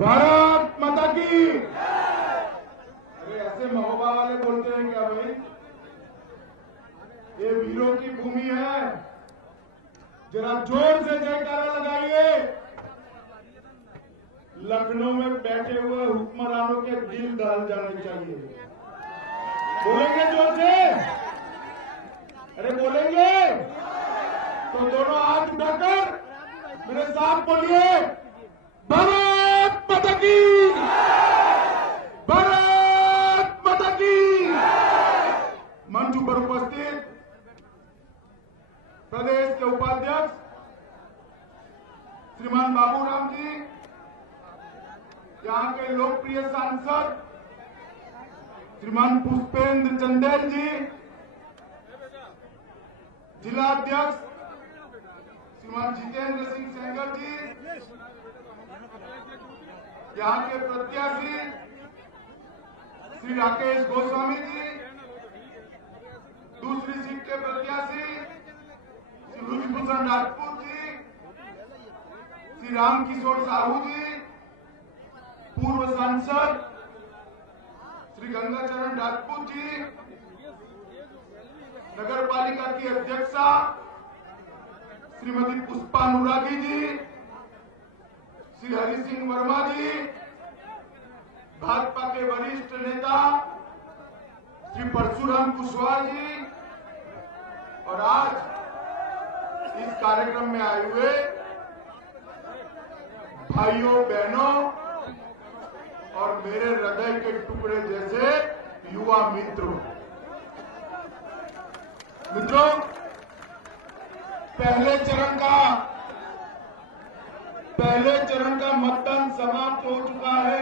भारत माता की। अरे ऐसे महोबा वाले बोलते हैं क्या भाई? ये वीरों की भूमि है, जरा जोर से जयकारा लगाइए। लखनऊ में बैठे हुए हुक्मरानों के दिल दहल जाने चाहिए। बोलेंगे जोर से? अरे बोलेंगे तो दोनों हाथ उठाकर मेरे साथ बोलिए, भारत माता की, भारत माता की। मंच पर उपस्थित प्रदेश के उपाध्यक्ष श्रीमान बाबूराम जी, यहाँ के लोकप्रिय सांसद श्रीमान पुष्पेंद्र चंदेल जी, जिला अध्यक्ष श्रीमान जितेंद्र सिंह सेंगर जी, यहाँ के प्रत्याशी श्री राकेश गोस्वामी जी, दूसरी सीट के प्रत्याशी श्री ब्रजभूषण राजपूत जी, श्री रामकिशोर साहू जी, पूर्व सांसद श्री गंगाचरण राजपूत जी, नगर पालिका की अध्यक्षा श्रीमती पुष्पा अनुरागी जी, श्री हरि सिंह वर्मा जी, भाजपा के वरिष्ठ नेता श्री परशुराम कुशवाहा जी, और आज इस कार्यक्रम में आए हुए भाइयों बहनों और मेरे हृदय के टुकड़े जैसे युवा मित्रों, पहले चरण का मतदान समाप्त हो चुका है।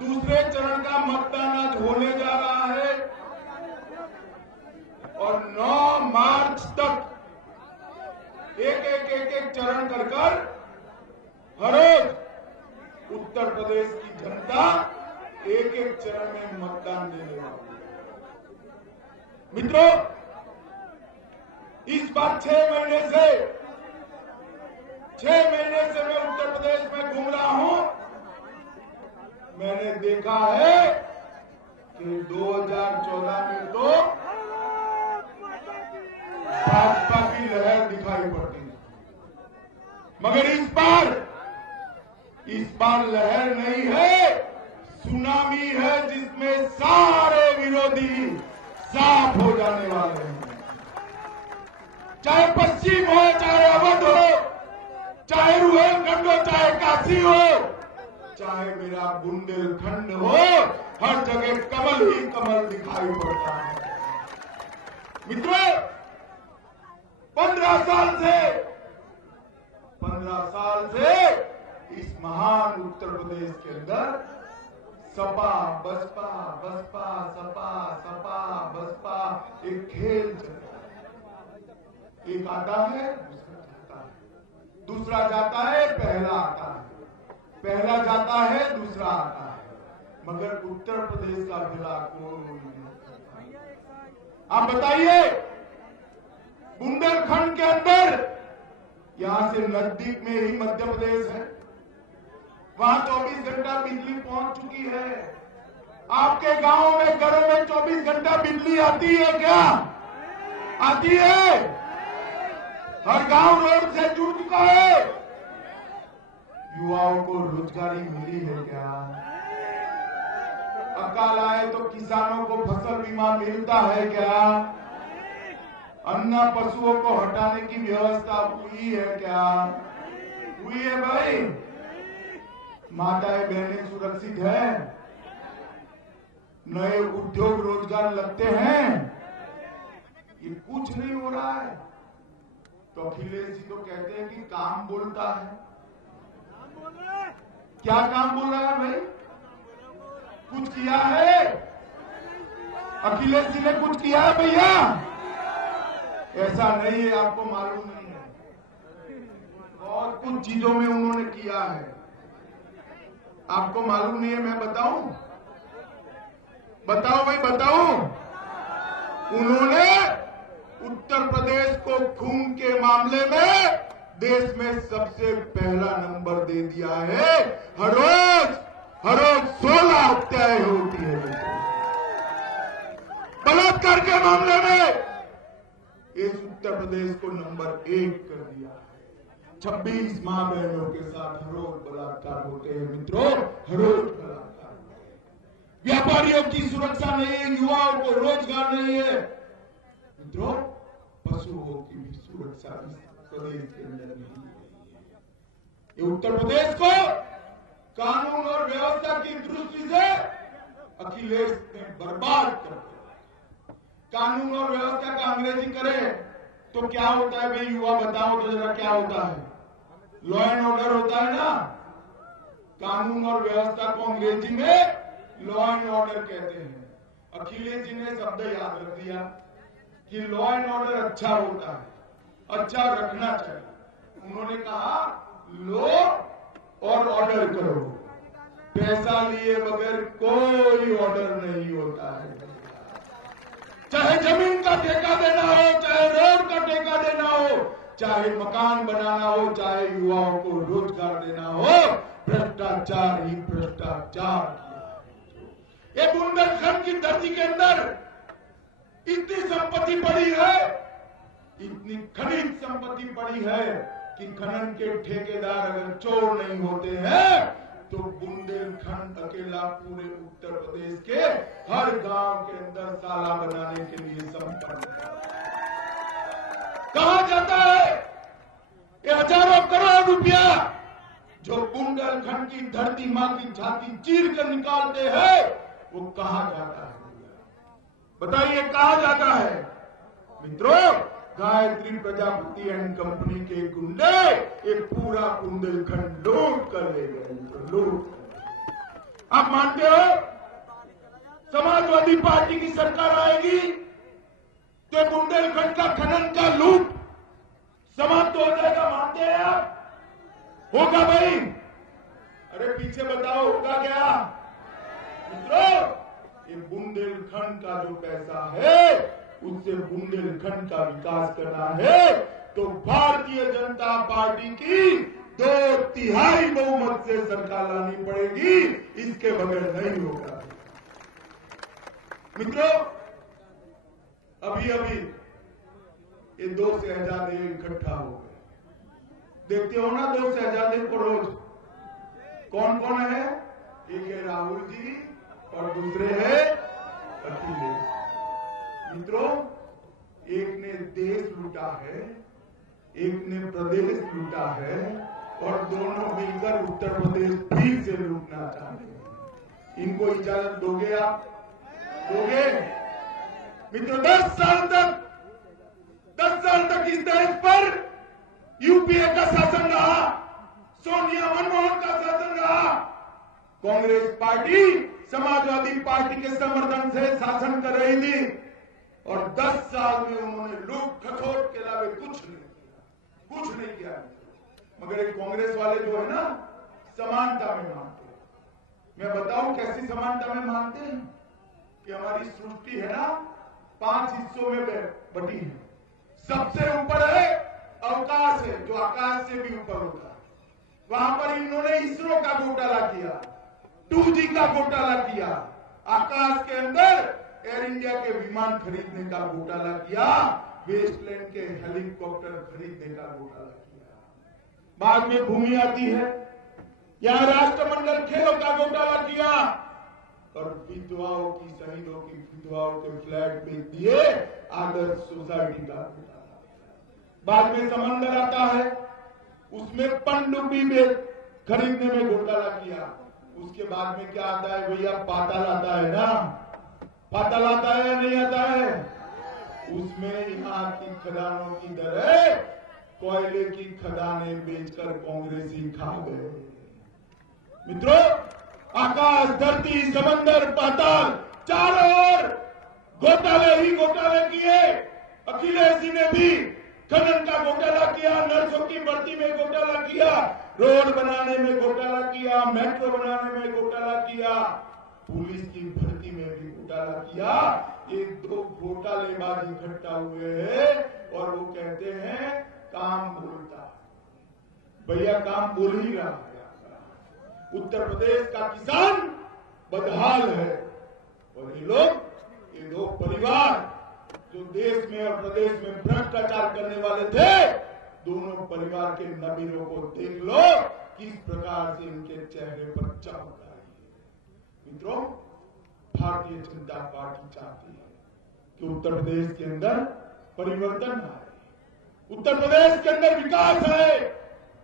दूसरे चरण का मतदान आज होने जा रहा है और 9 मार्च तक एक चरण कर हर रोज उत्तर प्रदेश की जनता एक चरण में मतदान देने वाली है। मित्रों, इस बार 6 महीने से मैं उत्तर प्रदेश में घूम रहा हूं। मैंने देखा है कि 2014 में तो भाजपा की लहर दिखाई पड़ती है, मगर इस बार लहर नहीं है, सुनामी है जिसमें सारे विरोधी साफ हो जाने वाले हैं। चाहे पश्चिम हो, चाहे अवध हो, चाहे रुहेलखंड हो, चाहे काशी हो, चाहे मेरा बुंदेलखंड हो, हर जगह कमल ही कमल दिखाई पड़ता है। मित्रों, 15 साल से इस महान उत्तर प्रदेश के अंदर सपा बसपा बसपा सपा सपा बसपा एक खेल चल रहा है। एक आता है, दूसरा जाता है, पहला आता है, पहला जाता है, दूसरा आता है, मगर उत्तर प्रदेश का भला कोई नहीं। आप बताइए, बुंदेलखंड के अंदर, यहां से नजदीक में ही मध्य प्रदेश है, वहां 24 घंटा बिजली पहुंच चुकी है। आपके गांव में, घरों में 24 घंटा बिजली आती है क्या? आती है। हर गांव रोड से जुड़ चुका है। युवाओं को रोजगारी मिली है क्या? अकाल आए तो किसानों को फसल बीमा मिलता है क्या? अन्ना पशुओं को हटाने की व्यवस्था हुई है क्या? हुई है भाई। माताएं बहनें सुरक्षित है, नए उद्योग रोजगार लगते हैं, ये कुछ नहीं हो रहा है। तो अखिलेश जी तो कहते हैं कि काम बोलता है। क्या काम बोल रहा है भाई? कुछ किया है? अखिलेश जी ने कुछ किया है भैया? ऐसा नहीं है, आपको मालूम नहीं है। बहुत कुछ चीजों में उन्होंने किया है, आपको मालूम नहीं है। मैं बताऊं? बताओ भाई, बताओ। उन्होंने उत्तर प्रदेश को खून के मामले में देश में सबसे पहला नंबर दे दिया है। हर रोज 16 हत्याएं होती है। बलात्कार के मामले में इस उत्तर प्रदेश को नंबर 1 कर दिया है। 26 मां बहनों के साथ हर रोज बलात्कार होते हैं मित्रों, हर रोज बलात्कार होते हैं। व्यापारियों की सुरक्षा नहीं है, युवाओं को रोजगार नहीं है मित्रों, पशुओं की भी सुरक्षा इस प्रदेश के अंदर नहीं है। ये उत्तर प्रदेश को कानून और व्यवस्था की दृष्टि से अखिलेश ने बर्बाद कर दिया। कानून और व्यवस्था का अंग्रेजी करे तो क्या होता है भाई, युवा बताओ तो जरा क्या होता है? लॉ एंड ऑर्डर होता है ना। कानून और व्यवस्था को अंग्रेजी में लॉ एंड ऑर्डर कहते हैं। अखिलेश जी ने शब्द याद रख दिया कि लॉ एंड ऑर्डर अच्छा होता है, अच्छा रखना चाहिए। उन्होंने कहा लो और ऑर्डर करो, पैसा लिए बगैर कोई ऑर्डर नहीं होता है। चाहे जमीन का ठेका देना हो, चाहे रोड का ठेका देना हो, चाहे मकान बनाना हो, चाहे युवाओं को रोजगार देना हो, भ्रष्टाचार ही भ्रष्टाचार। ये बुंदेलखंड की धरती के अंदर इतनी संपत्ति पड़ी है, इतनी खनिज संपत्ति पड़ी है कि खनन के ठेकेदार अगर चोर नहीं होते हैं तो बुंदेलखंड अकेला पूरे उत्तर प्रदेश के हर गांव के अंदर ताला बनाने के लिए संपन्न कहा जाता है। ये हजारों करोड़ रुपया जो बुंदेलखंड की धरती मां की छाती चीर कर निकालते हैं वो कहा जाता है, बताइए कहा जाता है मित्रों? गायत्री प्रजापति एंड कंपनी के गुंडे ये पूरा बुंदेलखंड लूट कर ले गए। लूट आप मानते हो समाजवादी पार्टी की सरकार आएगी तो बुंदेलखंड का खनन का लूट समाप्त हो जाएगा? मानते हैं आप? होगा भाई? अरे पीछे बताओ होगा क्या मित्रों? ये बुंदेलखंड का जो पैसा है उससे बुंदेलखंड का विकास करना है तो भारतीय जनता पार्टी की 2/3 बहुमत से सरकार लानी पड़ेगी, इसके बगैर नहीं होगा मित्रों। अभी ये 2 शहजादे इकट्ठा हो गए, देखते हो ना 2 शहजादे को रोज। कौन कौन है? एक है राहुल जी और दूसरे है अखिलेश। मित्रों, एक ने देश लूटा है, एक ने प्रदेश लूटा है और दोनों मिलकर उत्तर प्रदेश फिर से लूटना चाहते हैं। इनको इजाजत दोगे आप? दोगे? मित्रों 10 साल तक इस देश पर यूपीए का शासन रहा, सोनिया मनमोहन का शासन रहा। कांग्रेस पार्टी समाजवादी पार्टी के समर्थन से शासन कर रही थी और 10 साल में उन्होंने लूट खसोट के अलावा कुछ नहीं किया। मगर एक कांग्रेस वाले जो है ना समानता में मानते हैं। मैं बताऊं कैसी समानता में मानते हैं कि हमारी सृष्टि है ना 5 हिस्सों में बटी है। सबसे ऊपर है अवकाश है, जो आकाश से भी ऊपर होता है। वहां पर इन्होंने इसरो का घोटाला किया, 2G का घोटाला किया, आकाश के अंदर एयर इंडिया के विमान खरीदने का घोटाला किया, वेस्टलैंड के हेलीकॉप्टर खरीदने का घोटाला किया। बाद में भूमि आती है, यहां राष्ट्रमंडल खेलों का घोटाला किया और विधवाओं की, शहीदों की विधवाओं के फ्लैट बेच दिए, आदर्श सोसाइटी का घोटाला। बाद में समंदर आता है, उसमें पनडुब्बी में खरीदने में घोटाला किया। उसके बाद में क्या आता है भैया? पाताल आता है ना, पाताल आता है या नहीं आता है? उसमें यहाँ की खदानों की दर है, कोयले की खदानें बेचकर कांग्रेसी खा गए। मित्रों, आकाश, धरती, समंदर, पाताल, चारों ओर घोटाले ही घोटाले किए। अखिलेश जी ने भी खनन का घोटाला किया, नर्सों की भर्ती में घोटाला किया, रोड बनाने में घोटाला किया, मेट्रो बनाने में घोटाला किया, पुलिस की भर्ती में भी घोटाला किया। ये 2 घोटालेबाज इकट्ठा हुए हैं और वो कहते हैं काम बोलता। भैया काम बोल ही रहा है। उत्तर प्रदेश का किसान बदहाल है और ये दो परिवार जो देश में और प्रदेश में भ्रष्टाचार करने वाले थे, दोनों परिवार के नबीरों को देख लो किस प्रकार से इनके चेहरे पर चमक आई है। मित्रों, भारतीय जनता पार्टी चाहती है कि उत्तर प्रदेश के अंदर परिवर्तन आए, उत्तर प्रदेश के अंदर विकास है।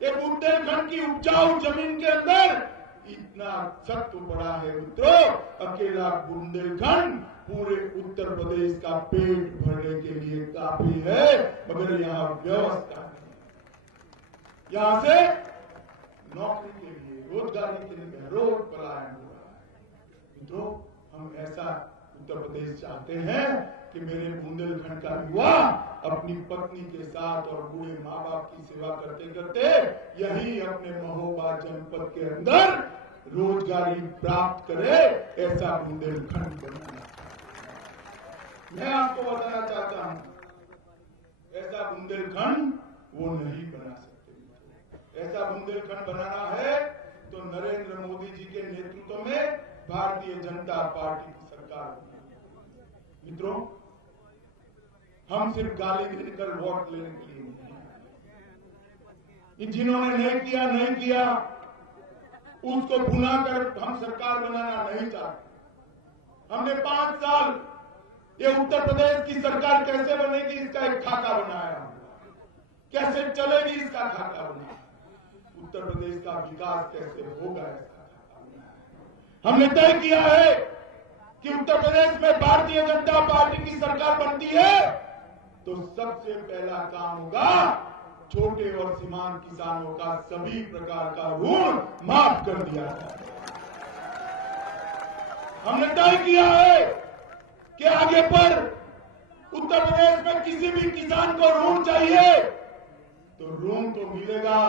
ये बुंदेलखंड की उपजाऊ जमीन के अंदर इतना सत्व पड़ा है मित्रों, अकेला बुंदेलखंड पूरे उत्तर प्रदेश का पेट भरने के लिए काफी है, मगर यहाँ व्यवस्था नहीं। यहाँ से नौकरी के लिए, रोजगारी के लिए रोज पलायन हो रहा है। मित्रों, हम ऐसा उत्तर प्रदेश चाहते हैं कि मेरे बुंदेलखंड का युवा अपनी पत्नी के साथ और बूढ़े माँ बाप की सेवा करते करते यही अपने महोबा जनपद के अंदर रोजगारी प्राप्त करे, ऐसा बुंदेलखंड बनाना। मैं आपको बताना चाहता हूं, ऐसा बुंदेलखंड वो नहीं बना सकते। ऐसा बुंदेलखंड बनाना है तो नरेंद्र मोदी जी के नेतृत्व में भारतीय जनता पार्टी की सरकार बनी। मित्रों, हम सिर्फ गाली देकर वोट लेने के लिए नहीं, जिन्होंने नहीं किया उसको भुना कर हम सरकार बनाना नहीं चाहते। हमने 5 साल ये उत्तर प्रदेश की सरकार कैसे बनेगी इसका एक खाका बनाया, कैसे चलेगी इसका खाका बनाया, उत्तर प्रदेश का विकास कैसे होगा इसका खाका बनाया। हमने तय किया है कि उत्तर प्रदेश में भारतीय जनता पार्टी की सरकार बनती है तो सबसे पहला काम होगा छोटे और सीमांत किसानों का सभी प्रकार का ऋण माफ कर दिया जाए। हमने तय किया है कि आगे पर उत्तर प्रदेश में किसी भी किसान को ऋण चाहिए तो ऋण तो मिलेगा,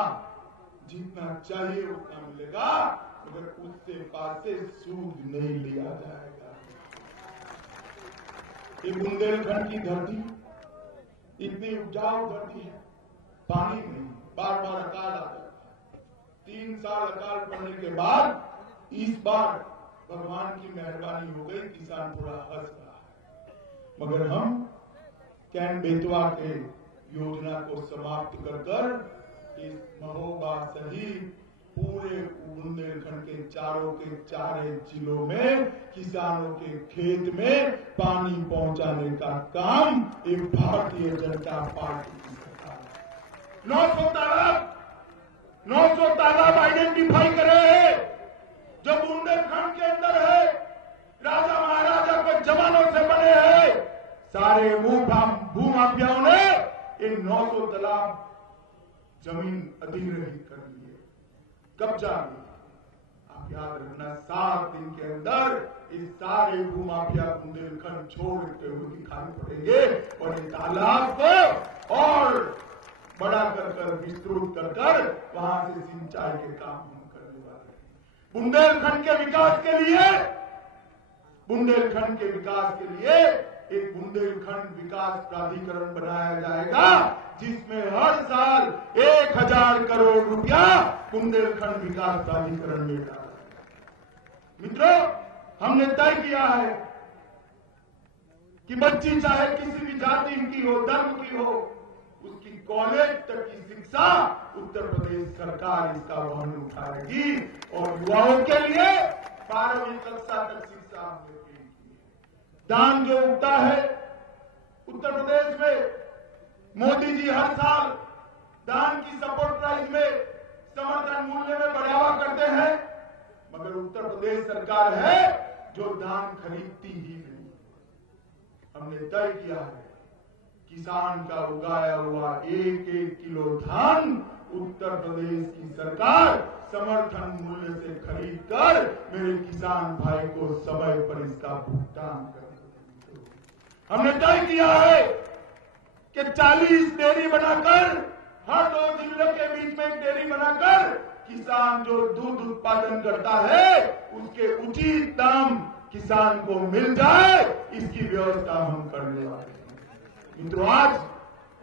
जितना चाहिए उतना मिलेगा, मगर उससे पासे सूद नहीं लिया जाएगा। ये बुंदेलखंड की धरती इतनी उपजाऊ धरती है, पानी नहीं, बार बार अकाल आ जाता है। 3 साल अकाल पड़ने के बाद इस बार भगवान की मेहरबानी हो गई, किसान थोड़ा हंस रहा है। मगर हम कैन बेतवा के योजना को समाप्त कर इस महोबा सहित पूरे बुंदेलखंड के चारों के 4 जिलों में किसानों के खेत में पानी पहुंचाने का काम एक भारतीय जनता पार्टी की सरकार है। 900 तालाब आइडेंटिफाई करे हैं जो बुंदेलखंड के अंदर है, राजा महाराजा के जमानों से बने हैं। सारे भूमाफियाओं ने इन 900 तालाब जमीन अधिग्रहित कर ली है, कब्जा लिया। आप याद रखना, 7 दिन के अंदर इस सारे भूमाफिया बुंदेलखंड छोड़ते हुए दिखाई पड़ेंगे और इस तालाब को और बड़ा कर विस्तृत कर वहां से सिंचाई के काम हम करने वाले हैं। बुंदेलखंड के विकास के लिए एक बुंदेलखंड विकास प्राधिकरण बनाया जाएगा, जिसमें हर साल 1000 करोड़ रुपया बुंदेलखंड विकास प्राधिकरण में डाला जाएगा। मित्रों, हमने तय किया है कि बच्ची चाहे किसी भी जाति की हो, धर्म की हो, उसकी कॉलेज तक की शिक्षा उत्तर प्रदेश सरकार इसका वहन उठाएगी और युवाओं के लिए 12वीं कक्षा तक शिक्षा हमने की है। दान जो उगता है उत्तर प्रदेश में, मोदी जी हर साल दान की सपोर्ट प्राइस में समर्थन मूल्य में बढ़ावा करते हैं, मगर उत्तर प्रदेश सरकार है जो धान खरीदती ही नहीं। हमने तय किया है किसान का उगाया हुआ 1-1 किलो धान उत्तर प्रदेश की सरकार समर्थन मूल्य से खरीद कर मेरे किसान भाई को समय पर इसका भुगतान कर। हमने तय किया है कि 40 डेयरी बनाकर, हर 2 जिलों के बीच में एक डेयरी बनाकर किसान जो दूध उत्पादन करता है उसके उचित दाम किसान को मिल जाए, इसकी व्यवस्था हम करने वाले हैं। मित्रों, आज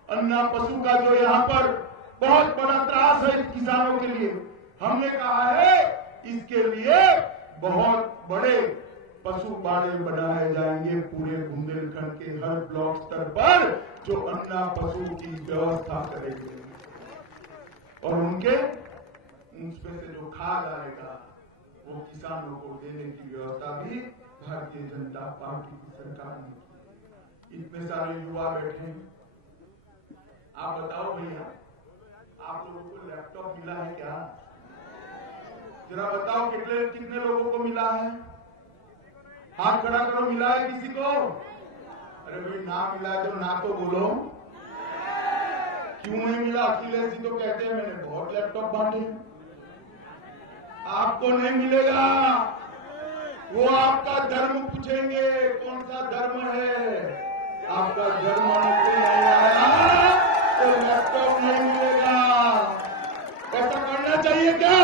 अन्ना पशु का जो यहाँ पर बहुत बड़ा त्रास है किसानों के लिए। हमने कहा है इसके लिए बहुत बड़े पशु बाड़े बनाए जाएंगे पूरे बुंदेलखंड के हर ब्लॉक स्तर पर, जो अन्ना पशु की व्यवस्था करेंगे और उसमें से जो खाद आएगा वो किसानों को देने की व्यवस्था भी भारतीय जनता पार्टी की सरकार ने की। इतने सारे युवा बैठे हैं, आप बताओ भैया, आप लोगों को लैपटॉप मिला है क्या? जरा बताओ कितने लोगों को मिला है? हाथ खड़ा करो, मिला है किसी को? अरे भाई ना मिला है तो ना तो बोलो, क्यों नहीं मिला? अखिलेश जी तो कहते हैं मैंने बहुत लैपटॉप बांटे। आपको नहीं मिलेगा, वो आपका धर्म पूछेंगे कौन सा धर्म है। आपका धर्म नहीं आया तो लैपटॉप नहीं मिलेगा। ऐसा करना चाहिए क्या?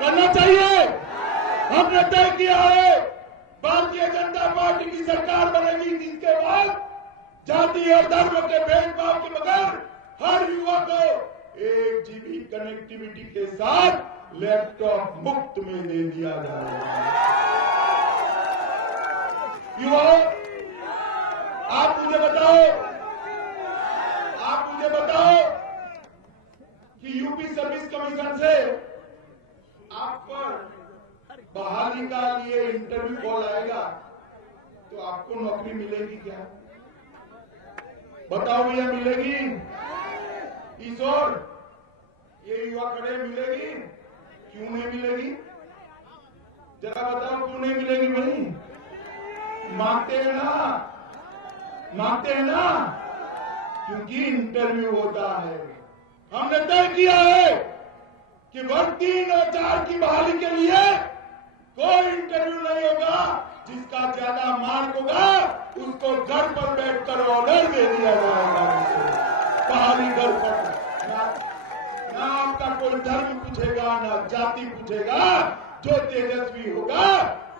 करना चाहिए। हमने तय किया है भारतीय जनता पार्टी की सरकार बनेगी जिसके बाद जाति और धर्म के भेदभाव के बगैर हर युवा को 1 GB कनेक्टिविटी के साथ लैपटॉप मुफ्त में दे दिया जाएगा। युवाओं, आप मुझे बताओ कि यूपी सर्विस कमीशन से आप पर बहाली का लिए इंटरव्यू कॉल आएगा तो आपको नौकरी मिलेगी क्या? बताओ भैया, मिलेगी? ईश्वर, ये युवा खड़े, मिलेगी? क्यों नहीं मिलेगी? जरा बताओ क्यों नहीं मिलेगी भाई? मांगते हैं ना, क्योंकि इंटरव्यू होता है। हमने तय किया है कि वर्ग 3 और 4 की बहाली के लिए कोई इंटरव्यू नहीं होगा। जिसका ज्यादा मार्क होगा उसको घर पर बैठकर ऑर्डर दे दिया जाएगा। बहाली घर पर, ना आपका कोई धर्म पूछेगा, ना जाति पूछेगा। जो तेजस्वी होगा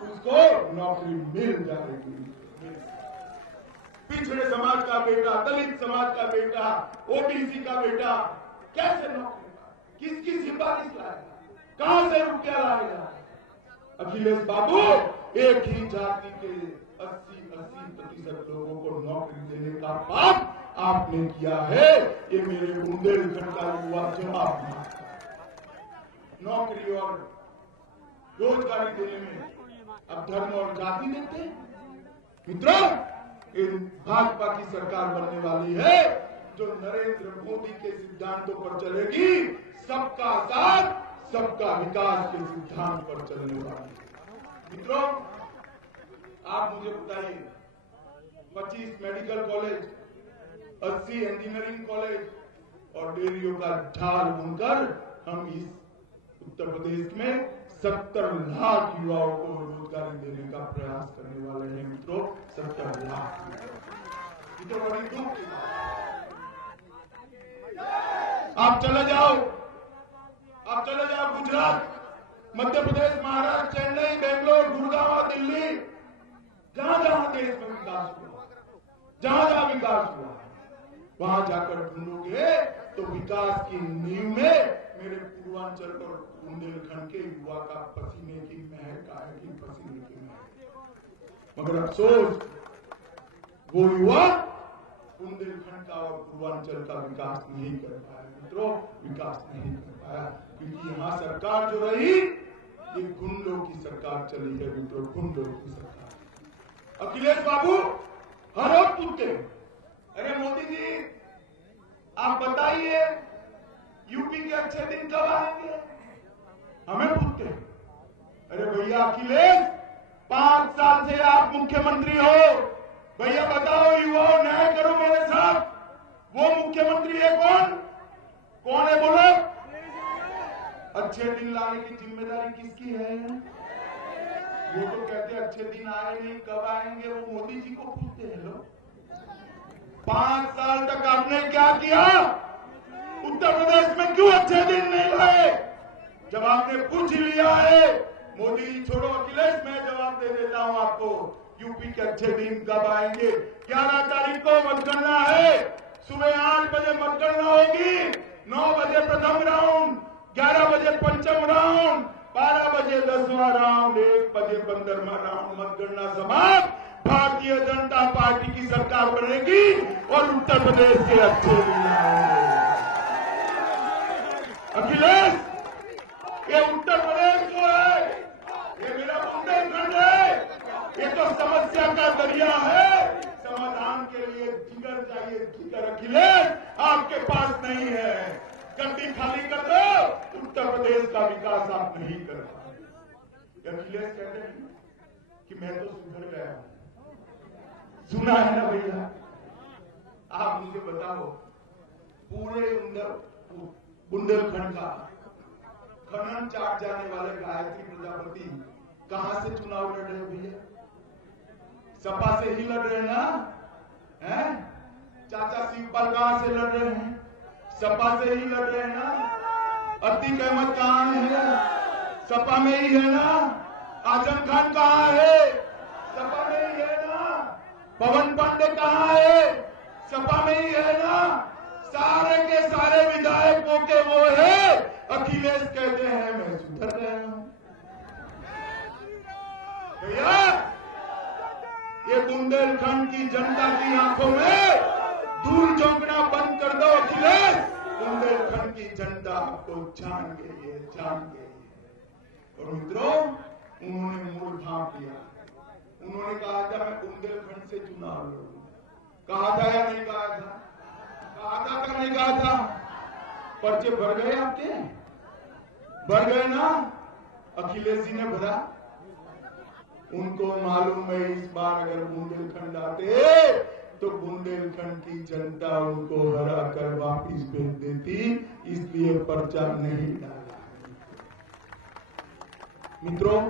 उसको नौकरी मिल जाएगी। पिछड़े समाज का बेटा, दलित समाज का बेटा, ओबीसी का बेटा कैसे नौकरी, किसकी सिफारिश लाएगा? कहां से रुपया लाएगा? अखिलेश बाबू, एक ही जाति के 80% लोगों को नौकरी देने का पाप आपने किया है। ये मेरे बुंदेलखंड का युवा जवाब मांगता है। नौकरी और रोजगारी देने में अब धर्म और जाति देते हैं। मित्रों, भाजपा की सरकार बनने वाली है जो नरेंद्र मोदी के सिद्धांतों पर चलेगी। सबका साथ, सबका विकास के सिद्धांत पर चलने वाली है। मित्रों, आप मुझे बताइए, 25 मेडिकल कॉलेज, 80 इंजीनियरिंग कॉलेज और डेयरियों का ढाल बनकर हम इस उत्तर प्रदेश में 70 लाख युवाओं को रोजगारी देने का प्रयास करने वाले हैं। मित्रों, 70 लाख, ये तो बड़ी दुख की बात है। आप चले जाओ गुजरात, मध्य प्रदेश, महाराष्ट्र, चेन्नई, बेंगलोर, गुड़गांव, दिल्ली, जहां जहां देश में विकास हुआ, जहां विकास हुआ, वहां जाकर ढूंढोगे तो विकास की नींव में मेरे पूर्वांचल और बुंदेलखंड के युवा का पसीने की महक आएगी, पसीने की महक। मगर अफसोस, वो युवा बुंदेलखंड का और पूर्वांचल का विकास नहीं कर पाया। मित्रों, विकास नहीं कर पाया क्योंकि यहाँ सरकार जो रही, ये गुंडों की सरकार चली है। मित्रों, गुंडों की सरकार। अखिलेश बाबू हर रोज पूछते, अरे मोदी जी आप बताइए यूपी के अच्छे दिन कब आएंगे? हमें पूछते, अरे भैया अखिलेश, 5 साल से आप मुख्यमंत्री हो, भैया बताओ, युवाओं न्याय करो मेरे साथ, वो मुख्यमंत्री है कौन है बोलो? अच्छे दिन लाने की जिम्मेदारी किसकी है? वो तो कहते अच्छे दिन आए नहीं, कब आएंगे? वो मोदी जी को पूछते हैं लोग। 5 साल तक आपने क्या किया? उत्तर प्रदेश में क्यों अच्छे दिन नहीं लाए? जब आपने पूछ लिया है, मोदी जी छोड़ो अखिलेश, मैं जवाब दे देता हूं आपको। यूपी के अच्छे दिन कब आएंगे? 11 तारीख को मतगणना है, सुबह 8 बजे मतगणना होगी, 9 बजे प्रथम राउंड, 11 बजे पंचम राउंड, 12 बजे 10वां राउंड, 1 बजे 15वां राउंड, मतगणना समाप्त। भारतीय जनता पार्टी की सरकार बनेगी और उत्तर प्रदेश के अच्छे लीडर होंगे। अखिलेश, ये उत्तर प्रदेश जो है, ये मेरा बुंदेलखंड है, ये तो समस्या का दरिया है। समाधान के लिए जिगर चाहिए, जिगर अखिलेश आपके पास नहीं है। गड्डी खाली कर दो, उत्तर प्रदेश का विकास आप नहीं कर पाए। अखिलेश कहते हैं कि मैं तो सुधर गया हूं। सुना है ना भैया? आप मुझे बताओ, पूरे बुंदेलखंड का खनन चाट जाने वाले गायत्री प्रजापति कहां से चुनाव लड़ रहे भैया? सपा से ही लड़ रहे ना? हैं? चाचा शिवपाल कहां से लड़ रहे हैं? सपा से ही लड़ रहे हैं ना? अतीक अहमद कहां है? सपा में ही है ना? आजम खान कहां है? सपा में ही है ना? पवन पांडे कहां है? सपा में ही है ना? सारे के सारे विधायकों के वो है। अखिलेश कहते हैं मैं सुधर गया हूं। भैया, ये बुंदेलखंड की जनता की आंखों में धूल झोंकना बंद कर दो अखिलेश। बुंदेलखंड की जनता आपको जान गई है, जान गई है। और मित्रों, उन्होंने मूल भाव दिया। उन्होंने कहा था मैं बुंदेलखंड से चुनाव लड़ूंगा। कहा था या नहीं कहा था? कहा था क्या नहीं कहा था? पर्चे भर गए आपके? भर गए ना? अखिलेश जी ने भरा। उनको मालूम है इस बार अगर बुंदेलखंड आते तो बुंदेलखंड की जनता उनको हरा कर वापिस भेज देती, इसलिए पर्चा नहीं डाला। मित्रों,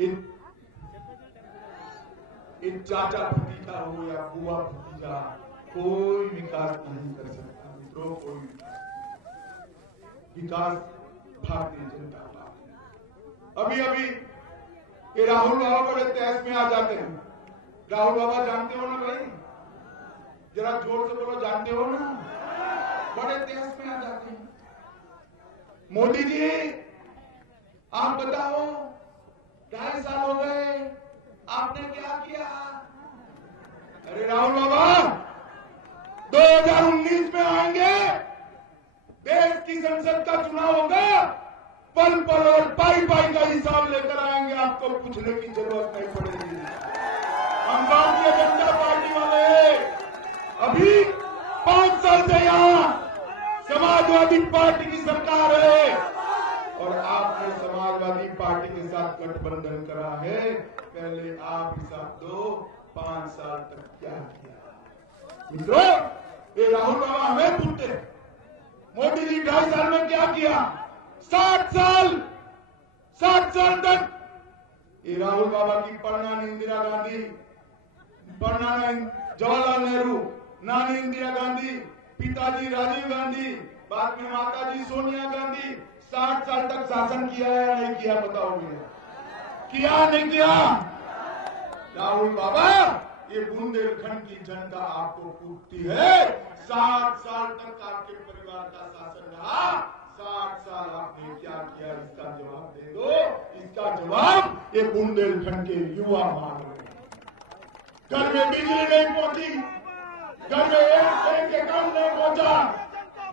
इन चाचा भतीजा हो या बुआ भतीजा, कोई विकास नहीं कर सकता। मित्रों, कोई विकास भारतीय जनता पार्टी। अभी ये राहुल बाबा बड़े तहस में आ जाते हैं। राहुल बाबा जानते हो ना भाई? जरा जोर से बोलो, जानते हो ना? बड़े तहस में आ जाते हैं। मोदी जी, आप बताओ, 2.5 साल हो गए, आपने क्या किया? अरे राहुल बाबा, 2019 में आएंगे, देश की संसद का चुनाव होगा, पल पल और पाई पाई का हिसाब लेकर आएंगे, आपको पूछने की जरूरत नहीं पड़ेगी। हम भारतीय जनता पार्टी वाले अभी 5 साल से यहाँ समाजवादी पार्टी की सरकार है और आपने समाजवादी पार्टी के साथ गठबंधन करा है। पहले आप हिसाब दो, 5 साल तक क्या किया? मित्रों, ये राहुल बाबा हमें पूछते हैं, मोदी जी 2.5 साल में क्या किया? 60 साल तक ये राहुल बाबा की परनानी इंदिरा गांधी, परनाना जवाहरलाल नेहरू, नानी इंदिरा गांधी, पिताजी राजीव गांधी, बाद में माताजी सोनिया गांधी 60 साल तक शासन किया है या नहीं किया? बताओ भैया, किया नहीं किया? राहुल बाबा, ये बुंदेलखंड की जनता आपको पूछती है, 60 साल तक आपके परिवार का शासन रहा, 60 साल आपने क्या किया? इसका जवाब दे दो। इसका जवाब ये बुंदेलखंड के युवा मांग रहे हैं। घर में बिजली नहीं पहुंची, घर में एक काम नहीं पहुंचा,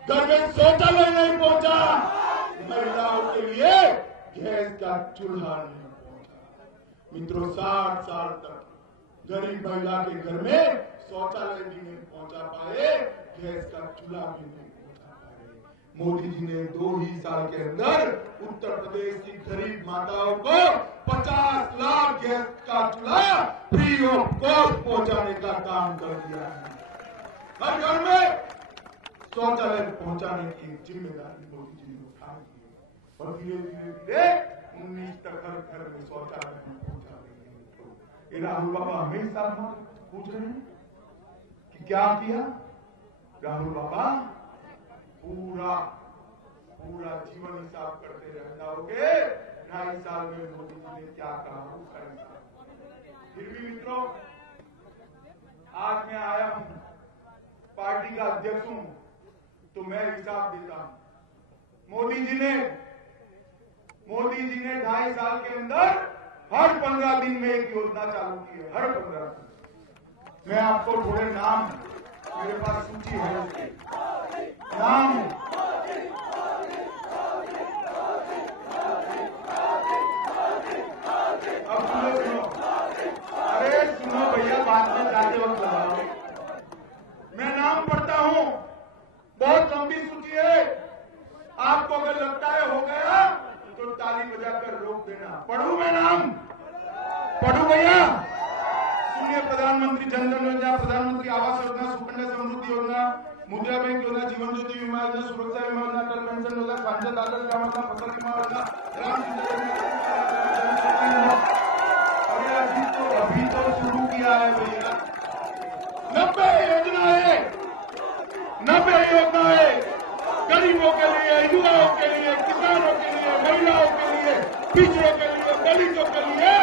घर में शौचालय नहीं पहुंचा, महिलाओं के लिए गैस का चूल्हा नहीं पहुंचा। मित्रों, 60 साल तक गरीब महिला के घर में शौचालय भी नहीं पहुंचा पाए, गैस का चूल्हा भी नहीं पहुंचा पाए। मोदी जी ने 2 ही साल के अंदर उत्तर प्रदेश की गरीब माताओं को 50 लाख गैस का चूल्हा फ्री ऑफ कॉस्ट पहुंचाने का काम कर दिया है। हर घर में शौचालय पहुंचाने की जिम्मेदारी मोदी जी ने उठाई है और धीरे धीरे 19 तक हर घर में शौचालय पहुंचा रहे हैं। राहुल बाबा हमेशा पूछ रहे हैं कि क्या किया? राहुल बाबा पूरा जीवन हिसाब करते रह जाओगे, 2.5 साल में मोदी जी ने क्या कहा उसका हिसाब। फिर भी मित्रों, आज मैं आया हूं, पार्टी का अध्यक्ष हूं, तो मैं हिसाब देता हूं। मोदी जी ने 2.5 साल के अंदर हर 15 दिन में एक योजना चालू की है, हर 15 दिन। मैं आपको थोड़े नाम, मेरे पास सूची है नाम, अब सुनो, अरे सुनो भैया, बात में जाते वक्त लगाओ। मैं नाम पढ़ता हूं, बहुत लंबी सूची है। आपको अगर लगता है हो गया तो ताली बजाकर रोक देना। पढ़ू मैं नाम, पढ़ू भैया? सुनिए, प्रधानमंत्री जन धन योजना, प्रधानमंत्री आवास योजना, सुकन्या समृद्धि योजना, मुद्रा बैंक योजना, जीवन ज्योति बीमा योजना, सुरक्षा बीमा योजना, अटल पेंशन योजना, सांसद आदर्श ग्राम योजना, फसल बीमा योजना, अभी तो शुरू किया है भैया। 90 योजनाएं, 90 योजनाएं गरीबों के लिए, युवाओं के लिए, किसानों के लिए, महिलाओं के लिए, पिछड़ों के लिए, दलितों के लिए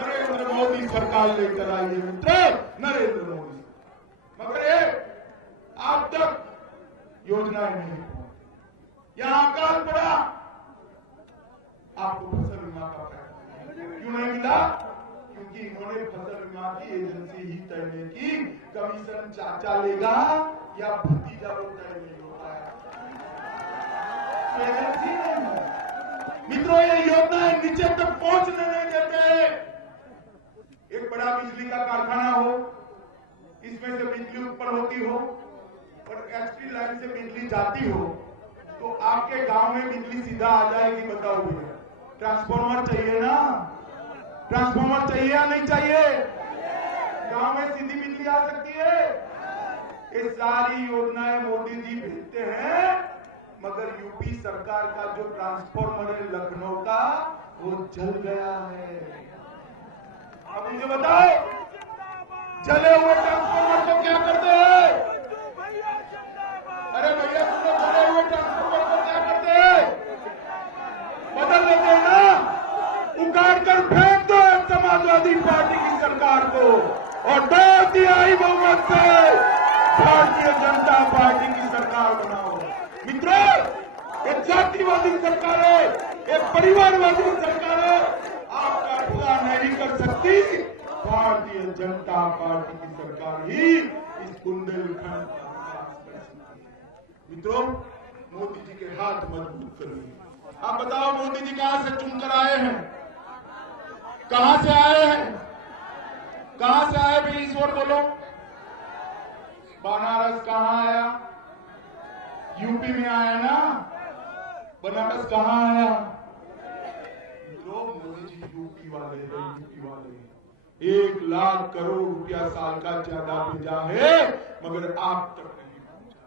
नरेंद्र मोदी सरकार लेकर आई है मित्र, नरेंद्र मोदी। मगर ये आज तक योजनाएं नहीं पहुंची। यहां अकाल पड़ा, आपको फसल बीमा का पैसा क्यों नहीं मिला? क्योंकि इन्होंने फसल बीमा की एजेंसी ही तय नहीं की। कमीशन चाचा लेगा या भतीजा वो तय नहीं होता है। एजेंसी नहीं है मित्रों, ये योजनाएं नीचे तक पहुंचने नहीं देते। एक बड़ा बिजली का कारखाना हो, इसमें से बिजली ऊपर होती हो और एचपी लाइन से बिजली जाती हो, तो आपके गांव में बिजली सीधा आ जाएगी। बताओ भैया, ट्रांसफार्मर चाहिए ना? ट्रांसफार्मर चाहिए या नहीं चाहिए? गांव में सीधी बिजली आ सकती है। ये सारी योजनाएं मोदी जी भेजते हैं, मगर यूपी सरकार का जो ट्रांसफार्मर है लखनऊ का, वो जल गया है। अब मुझे बताओ, जले हुए ट्रांसफार्मर को क्या करते हैं? अरे भैया सुनो, जले हुए ट्रांसफार्मर को क्या करते हैं? बदल देते हैं ना, उखाड़ कर फेंक दो समाजवादी पार्टी की सरकार को और 2/3 बहुमत से भारतीय जनता पार्टी की सरकार बनाओ। मित्रों, एक जातिवादी सरकार है, एक परिवारवादी सरकार है, आपका पूरा नहीं कर सकती। भारतीय जनता पार्टी की सरकार ही इस बुंदेलखंड का विकास कर सकती है। मित्रों, मोदी जी के हाथ मजबूत करिए। आप बताओ, मोदी जी कहां से चुनकर आए हैं? कहां से आए हैं? कहां से आए भाई? इस ओर बोलो। बनारस कहां आया? यूपी में आया ना? बनारस कहां आया? जो मोदी जी यूपी वाले हैं, यूपी वाले 1 लाख करोड़ रुपया साल का ज्यादा भेजा है, मगर आप तक नहीं पहुंचा।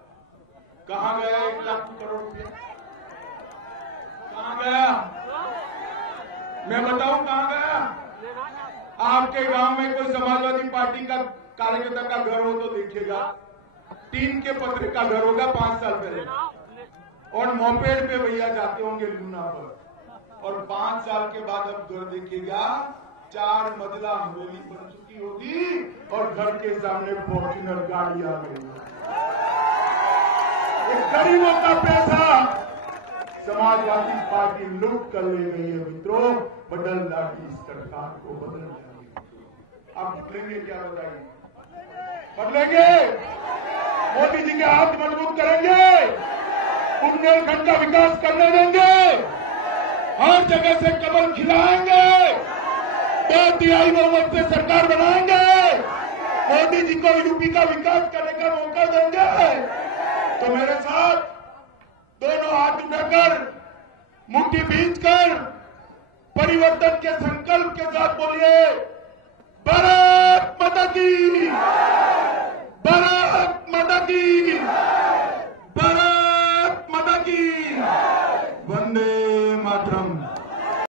कहां गया 1 लाख करोड़ रुपया? कहां गया? मैं बताऊं कहां गया? आपके गांव में कोई समाजवादी पार्टी का कार्यकर्ता का घर हो तो देखिएगा, टीन के पत्रे का घर होगा 5 साल पहले, और मोपेड पे भैया जाते होंगे लूना पर, और 5 साल के बाद अब घर देखिएगा 4 मंजिला हवेली बन चुकी होगी और घर के सामने फॉर्च्यूनर गाड़ी आ गई। गरीबों का पैसा समाजवादी पार्टी लूट कर ले गई है मित्रों। बदल लाठी इस सरकार को बदल जाएगी। आप बदलेंगे क्या? बताइए, बदलेंगे? मोदी जी के हाथ मजबूत करेंगे, बुंदेलखंड का विकास करने देंगे, हर जगह से कमल खिलाएंगे, 2/3 बहुमत से सरकार बनाएंगे, मोदी जी को यूपी का विकास करने का मौका देंगे। तो मेरे साथ दोनों हाथ उठाकर, मुट्ठी भींचकर परिवर्तन के संकल्प के साथ बोलिए, भारत माता की।